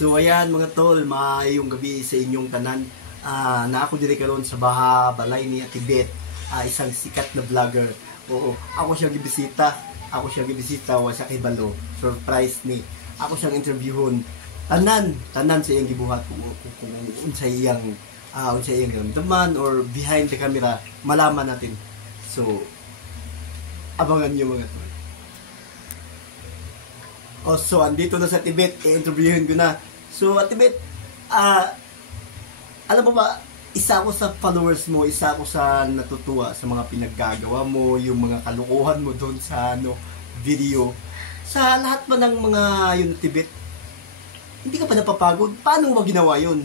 So ayan mga tol, maayong gabi sa inyong tanan. Na ako diri karon sa Baha Balay ni Tibet, isang sikat na vlogger. Oo, ako siya gibisita. Wa siya kay Balo. Surprise ni. Ako siyang interviewon. Tanan sa iyang gibuhat kung unsay iyang ramdaman or behind the camera, malaman natin. So abangan niyo mga tol. So, andito na sa Tibet, i-interviewin ko na. So, Tibet, alam mo ba, isa ako sa followers mo, isa ako sa natutuwa sa mga pinaggagawa mo, yung mga kalukuhan mo doon sa video. Sa lahat ba ng mga yun Tibet, hindi ka pa napapagod? Paano mo ginawa yun?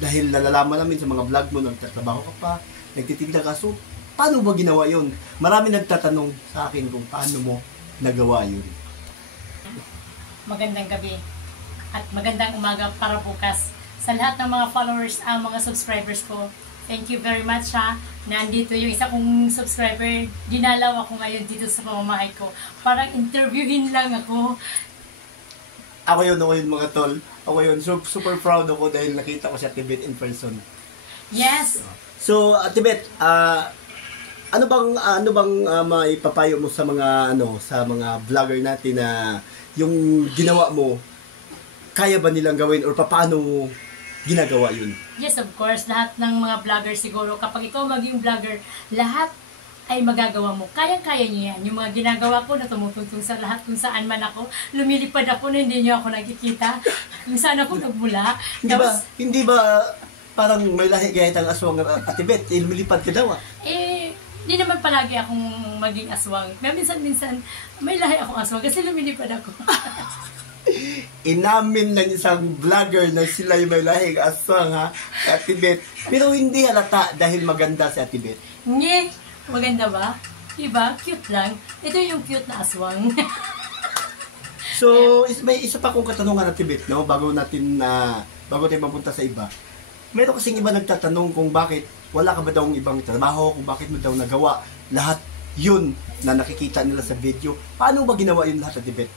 Dahil nalalaman namin sa mga vlog mo, nagtatrabaho ka pa, nagtitigla ka. So, paano mo ginawa yun? Marami nagtatanong sa akin kung paano mo nagawa yun. Magandang gabi at magandang umaga para bukas sa lahat ng mga followers, mga subscribers ko. Thank you very much ha. Nandito yung isa kong subscriber. Dinalaw ako ngayon dito sa pamamahay ko. Parang interviewin lang ako. Ako yun mga tol. Ako yun. So, super proud ako dahil nakita ko siya Tibet in person. Yes. So, Tibet, ano bang maipapayo mo sa mga sa mga vlogger natin na yung ginawa mo, kaya ba nilang gawin or paano mo ginagawa yun? Yes, of course. Lahat ng mga vlogger siguro, kapag ikaw maging vlogger, lahat ay magagawa mo. Kayang-kaya niyo yan. Yung mga ginagawa ko na tumutuntong sa lahat kung saan man ako, lumilipad ako na hindi niyo ako nakikita. Kung saan ako nagmula. Hindi ba parang may lahi gayat ang aswang Tibet, lumilipad ka daw Hindi naman palagi akong maging aswang. Minsan-minsan, may lahi akong aswang kasi lumilipad ako. Inamin ng isang vlogger na sila yung may lahing aswang ha, sa Tibet. Pero hindi halata dahil maganda si Tibet. Nye, maganda ba? Diba? Cute lang. Ito yung cute na aswang. So, may isa pa kong katanungan na Tibet, no? Bago tayo mapunta sa iba. Meron kasing iba nagtatanong kung bakit wala ka ba daw ibang trabaho, kung bakit mo daw nagawa lahat yun na nakikita nila sa video. Paano ba ginawa yun lahat sa Tibet?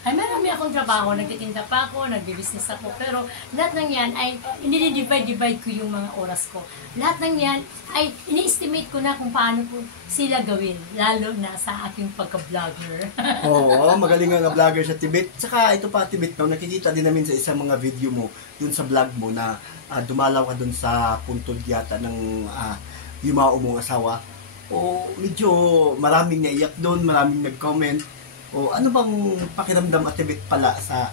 Ay, marami akong trabaho. Nagtitinda pa ako, nagbi-business ako. Pero lahat ng yan ay ini-divide ko yung mga oras ko. Lahat ng yan ay ini-estimate ko na kung paano ko sila gawin. Lalo na sa aking pagka-vlogger. Oo, magaling nga vlogger sa Tibet. Tsaka ito pa Tibet, no, nakikita din namin sa isang mga video mo, dun sa vlog mo na dumalaw ka dun sa puntod yata ng yumao mong asawa. Medyo maraming naiyak dun, maraming nag-comment. Ano bang pakiramdam Tibet pala sa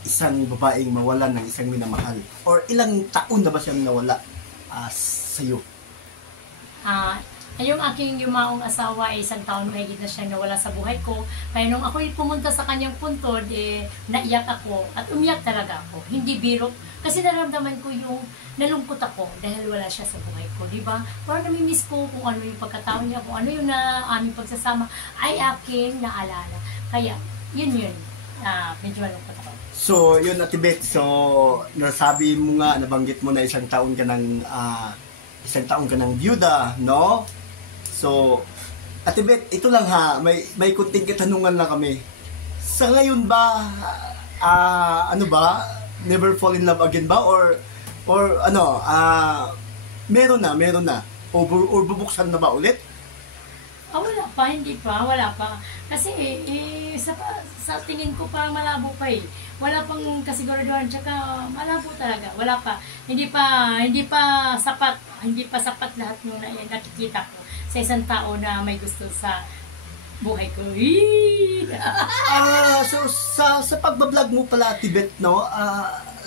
isang babaeng mawalan ng isang minamahal? Or ilang taon na ba siyang nawala sa'yo? Yung aking yumaong asawa ay 1 taon mahigit na siyang nawala sa buhay ko. Kaya nung ako pumunta sa kanyang puntod, naiyak ako at umiyak talaga ako. Hindi biro. Kasi naramdaman ko yung nalungkot ako dahil wala siya sa buhay ko. Diba? Parang namimiss ko kung ano yung pagkatao niya, kung ano yung aming pagsasama ay aking naalala. Kaya, yun. Medyo malungkot ako. So, yun Tibet. So, nasabi mo nga, nabanggit mo na 1 taon ka ng byuda, no? So, Tibet, ito lang ha, may kunting katanungan lang kami. Sa ngayon ba, never fall in love again ba? Or meron na? Or bubuksan na ba ulit? Wala pa, wala pa. Kasi, sa tingin ko parang malabo pa eh. Wala pang kasiguraduhan, tsaka malabo talaga. Wala pa. Hindi pa sapat lahat ng nakikita ko sa isang tao na may gusto sa buhay ko. So sa pagbablog mo pala Tibet, no?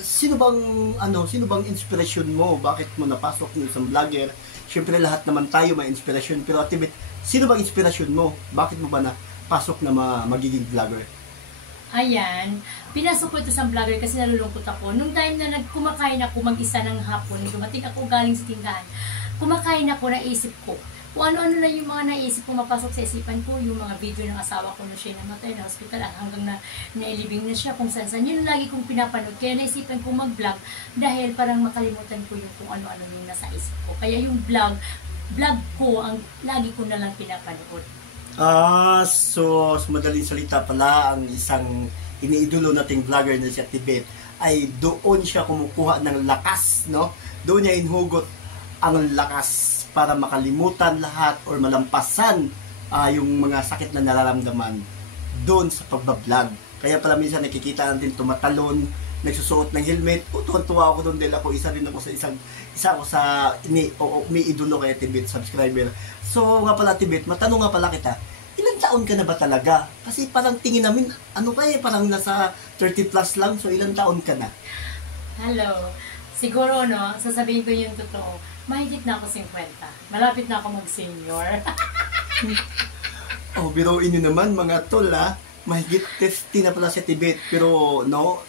Sino bang inspirasyon mo? Bakit mo napasok ng isang vlogger? Siyempre lahat naman tayo may inspirasyon, pero Tibet, sino bang inspirasyon mo? Bakit mo ba napasok na magiging vlogger? Ayan, pinasok ko ito sa vlogger kasi nalulungkot ako. Nung time na kumakain ako mag-isa ng hapon, dumating ako galing sa tindahan, kumakain ako, naisip ko kung ano-ano na yung mga naisip ko mapasok sa isipan ko, yung mga video ng asawa ko na siya namatay na hospital at hanggang na nailibing na siya kung saan yun lagi kong pinapanood. Kaya naisipan ko mag-vlog dahil parang makalimutan ko yung kung ano-ano yung nasa isip ko. Kaya yung vlog ko ang lagi ko na lang pinapanood. So, sa madaling salita pala, ang isang iniidolo nating vlogger na si Ate Beth, ay doon siya kumukuha ng lakas, no? Doon niya inhugot ang lakas para makalimutan lahat or malampasan yung mga sakit na nararamdaman doon sa pagbablog. Kaya pala minsan nakikita natin tumatalon, nagsusuot ng helmet. Tuwan-tuwa ako doon dahil ako isa ako sa umiidolo kay Ate Beth, subscriber. So nga pala Ate Beth, matanong nga pala kita, ilang taon ka na ba talaga? Kasi parang tingin namin, parang nasa 30 plus lang, so ilang taon ka na? Hello. Siguro, no, sasabihin ko yung totoo, mahigit na ako 50. Malapit na ako mag-senior. Biruin nyo naman mga tol, mahigit 50 na pala si Ate Beth, pero no,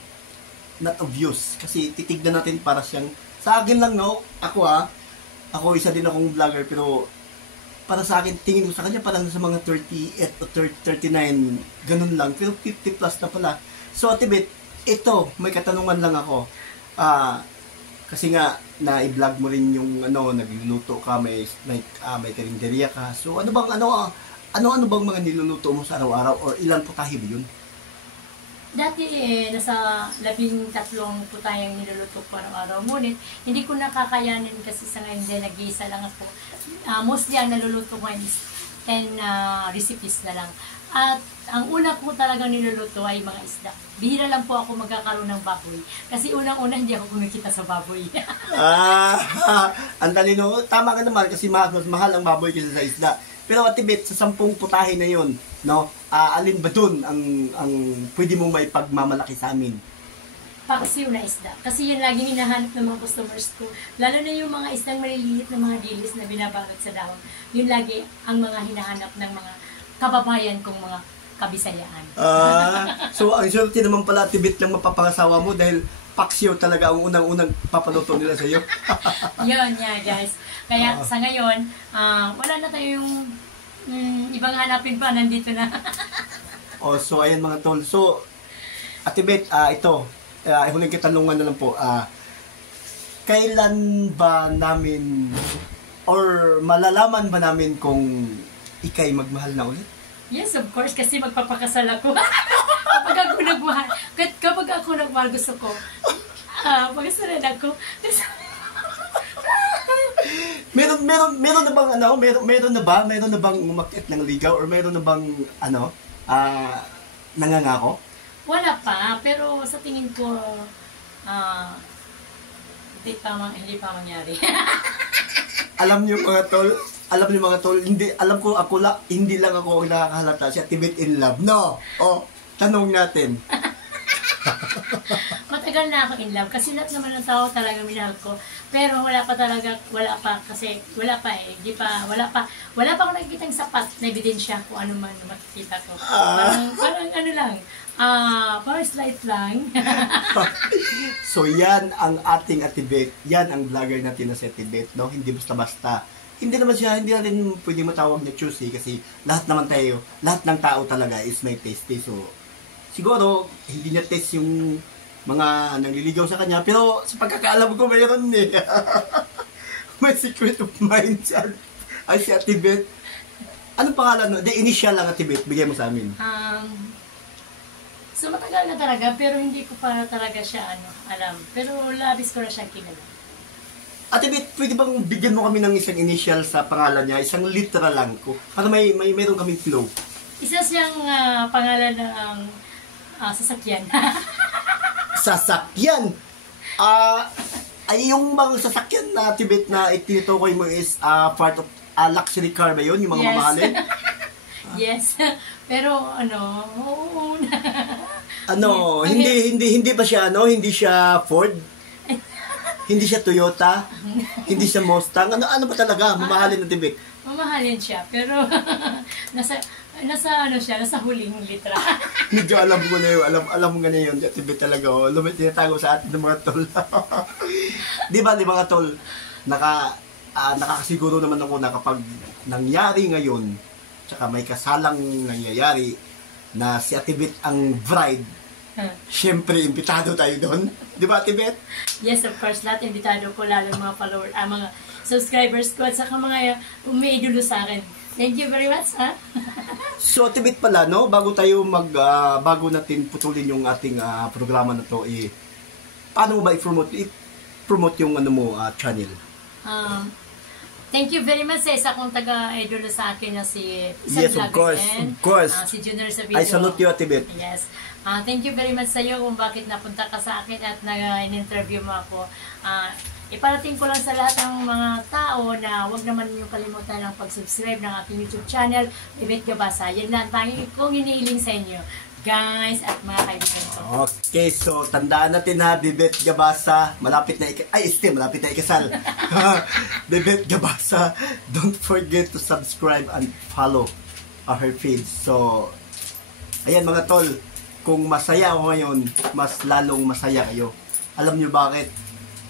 not obvious. Kasi titignan natin para siyang, sa akin lang, no, ako isa din akong vlogger, pero para sa akin, tingin ko sa kanya parang sa mga 38 o 39, ganun lang, pero 50 plus na pala. So Ate Beth, ito, may katanungan lang ako. Kasi nga na-i-vlog mo rin yung nagluluto ka, may karinderya ka. So ano bang mga niluluto mo sa araw-araw or ilan putahe ba yun? Dati nasa 13 putayang niluluto ko araw-araw. Ngunit hindi ko nakakayanin kasi sa ngayon din nag-iisa lang ako. Mostly ang naluluto ko is 10 recipes na lang. At ang una ko talagang niluluto ay mga isda. Bihira lang po ako magkakaroon ng baboy. Kasi unang-una hindi ako kumikita sa baboy. Ang talino. Tama ka naman kasi mas mahal ang baboy kaysa sa isda. Pero Ate Beth, sa 10 putahe na yun, no, alin ba dun ang pwede mong may pagmamalaki sa amin? Paksiw na isda. Kasi yun laging hinahanap ng mga customers ko. Lalo na yung mga isdang maliliit na mga dilis na binabalot sa dahon. Yun lagi ang mga hinahanap ng mga kababayan kong mga kabisayaan. So ang swerte naman pala Ate Beth lang mapapangasawa mo dahil paksiw talaga ang unang-unang papaluto nila sa iyo. Yun, guys. Kaya sa ngayon, wala na tayong ibang hanapin pa, nandito na. So ayan mga tol. So Ate Beth, ito, huling katanungan na lang po. Kailan ba namin or malalaman ba namin kung ikay magmahal na ulit? Yes, of course, kasi magpapakasal ako. Kapag ako nagmahal, gusto ko, pagkasalan ako. meron na bang umakyat ng ligaw or meron na bang nangangako? Wala pa, pero sa tingin ko, hindi pa mangyari. Alam niyo mga tol, hindi lang ako nakakahalata si Ate Beth in love. No. Tanong natin. Matagal na ako in love kasi lahat naman ng tao talaga minahal ko. Pero wala pa kasi wala pa ako nakikitang sapat na ebidensya kung ano man makikita ko. Parang slight lang. So yan ang ating Ate Beth, yan ang vlogger natin na si Ate Beth, no? Hindi basta-basta. Hindi natin pwede matawag na choosy kasi lahat ng tao talaga is may taste. So siguro hindi niya taste yung mga nangliligaw sa kanya, pero sa pagkakaalam ko mayroon may secret of mind siya. Ay si Ate Beth. Anong pangalan? The initial lang Ate Beth, bigay mo sa amin. So matagal na talaga, pero hindi ko pa talaga siya alam. Pero labis ko na siyang kilala. Ate Beth, pwede bang bigyan mo kami ng isang initial sa pangalan niya? Isang literal lang ko. Para mayroon kaming flow. Isa siyang pangalan ng sasakyan. Sasakyan? Ay yung mga sasakyan na Ate Beth na itinutukoy mo is part of luxury car ba yun? Yung mga mamahalin? Yes. Pero oo. Hindi ba siya hindi siya Ford? Hindi siya Toyota? Hindi siya Mustang? Ano ba talaga? Mamahalin na Ate Beth? Mamahalin siya, pero nasa huling litra. Medyo alam mo na yun. Alam mo nga na yun. Ate Beth talaga. Tinatago sa atin ng mga tol. Di ba mga tol? Nakakasiguro naman ako na kapag nangyari ngayon, tsaka may kasalang nangyayari na si Ate Beth ang bride, syempre, imbitado tayo doon. Di ba, Ate Beth? Yes, of course. Lahat imbitado ko, lalo mga followers, mga subscribers ko, at saka mga umiidulo sa akin. Thank you very much, ha? So, Tibet pala, no? Bago tayo bago natin putulin yung ating programa na to, paano mo ba i-promote yung channel? Thank you very much sa isa kong taga-idolo sa akin na si Yes, of course. Of course. Si Junior sa video. I salute you, Tibet. Yes. Thank you very much sa iyo kung bakit napunta ka sa akin at in-interview mo ako. Iparating ko lang sa lahat ng mga tao na huwag naman niyo kalimutan ang pag-subscribe ng aking YouTube channel, Tibet Gabasa. Yan lang tanging kong iniiling sa inyo, guys at mga kaibigan ko. Okay, so tandaan natin ha, Tibet Gabasa, malapit na ikasal. Tibet Gabasa, don't forget to subscribe and follow her page. So, ayan mga tol, kung masaya ako ngayon, mas lalong masaya kayo. Alam nyo bakit?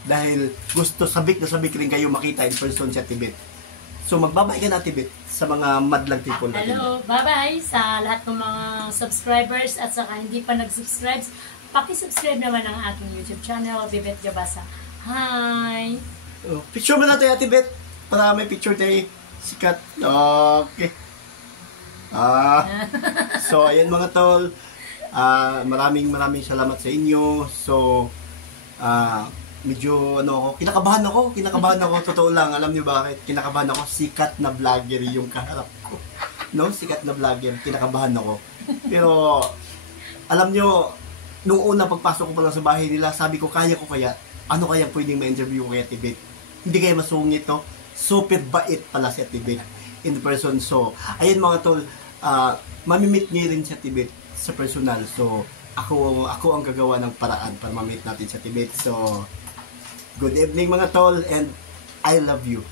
Dahil gusto sabik na sabik rin kayo makita in person sa Tibet. So magbabay ka na, Tibet, sa mga madlang people natin. Hello, bye-bye sa lahat ng mga subscribers at saka hindi pa nag-subscribe. Paki-subscribe naman ang aking YouTube channel, Tibet Gabasa. Hi! Picture mo natin, Tibet, para may picture tayo. Sikat. Okay. So, ayan mga tol. Maraming salamat sa inyo. So, medyo kinakabahan ako, totoo lang, alam niyo bakit? Kinakabahan ako, sikat na vlogger yung kaharap ko. No, sikat na vlogger, kinakabahan ako. Pero, alam niyo, nung una pagpasok ko pa lang sa bahay nila, sabi ko, kaya ko kaya, ano kaya pwedeng ma-interview ko kaya Tibet? Hindi kaya masungit to? Super bait pala si Tibet in person. So, ayun mga tol, mamimit niyo rin sa Tibet sa personal. So, ako ang gagawa ng paraan para ma-meet natin sa Tibet. So, good evening mga tol, and I love you.